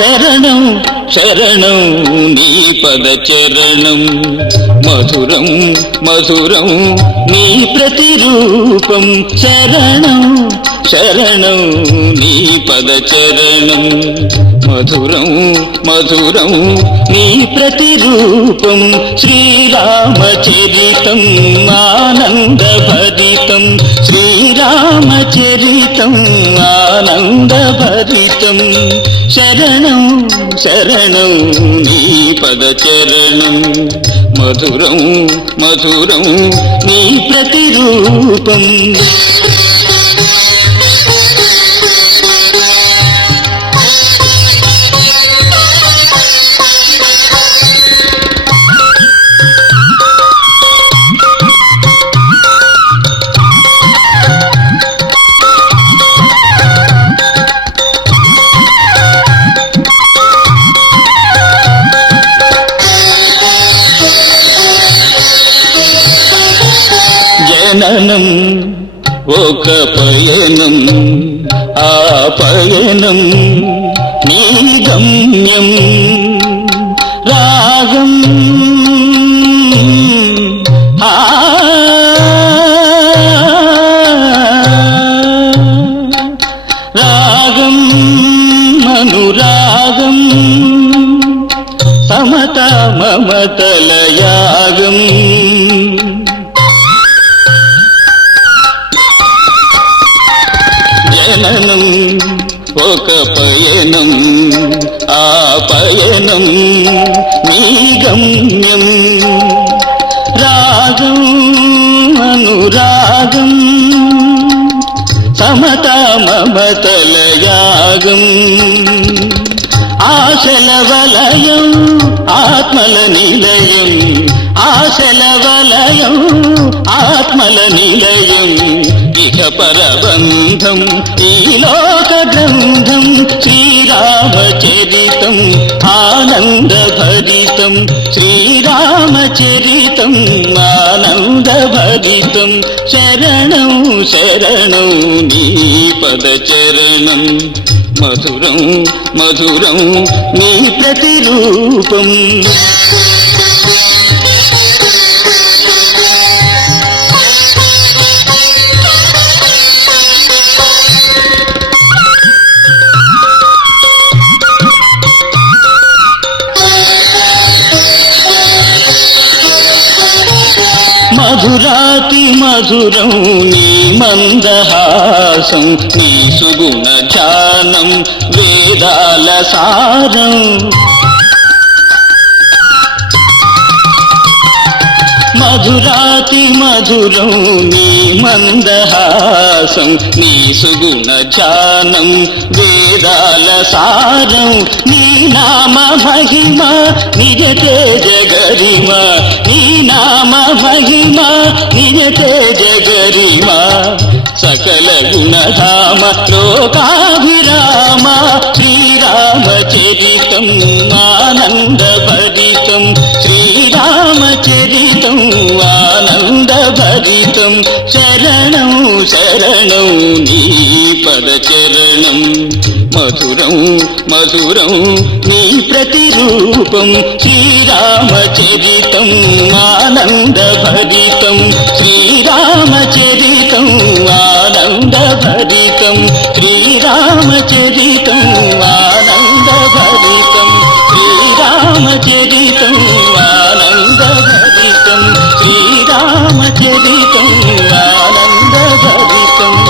శరణం శరణం నీ పద చరణం. మధురం మధురం నీ ప్రతిరూపం. శరణం శరణం నీ పద చరణం. మధురం మధురం నీ ప్రతిరూపం. శ్రీరామచరితం ఆనందభరితం. శ్రీరామచరితం ఆనందభరితం. శరణం శరణం నీ పదచరణం మధురం మధురం నీ ప్రతిరూపం జననం ఒక పయనం ఆ పయనం నీ గమ్యం రాగం రాగం అనురాగం సమత మమతల యాగం. జననం ఒక పయనం ఆ పయనం నీ గమ్యం రాగం అనురాగం సమత మమతల యాగం ఆశల వలయం ఆత్మల నిలయం. ఆశల వలయం ఆత్మల నిలయం. ఇక పరబంధం ఈ లోక గ్రంథం శ్రీరామచరితం ఆనందభరితం శ్రీరామచరితం ఆనందభరితం. శరణం శరణం నీ పద మధురం మధురం నీ ప్రతిరూపం. మధురాతి మధురం నీ మందహాసం నీ సుగుణ ధ్యానం వేదాల సారం. మధురాతి మధురం నీ మందహాసం నీ సుగుణ జానం వేదాల సారం నీ నామ మహిమ నిజ తేజ గరిమ నీ నామ మహిమ నిజ తేజ గరిమ సకల గుణధామ లోకాభిరామ శ్రీరామచరితం ఆనందభరితం శరణం శరణం నీ పదచరణం మధురం మధురం నీ ప్రతిరూపం శ్రీరామచరితం ఆనంద ఆనందభరితం. శ్రీరామచరితం ఆనంద ఆనందభరితం శ్రీరామచరితం ఆ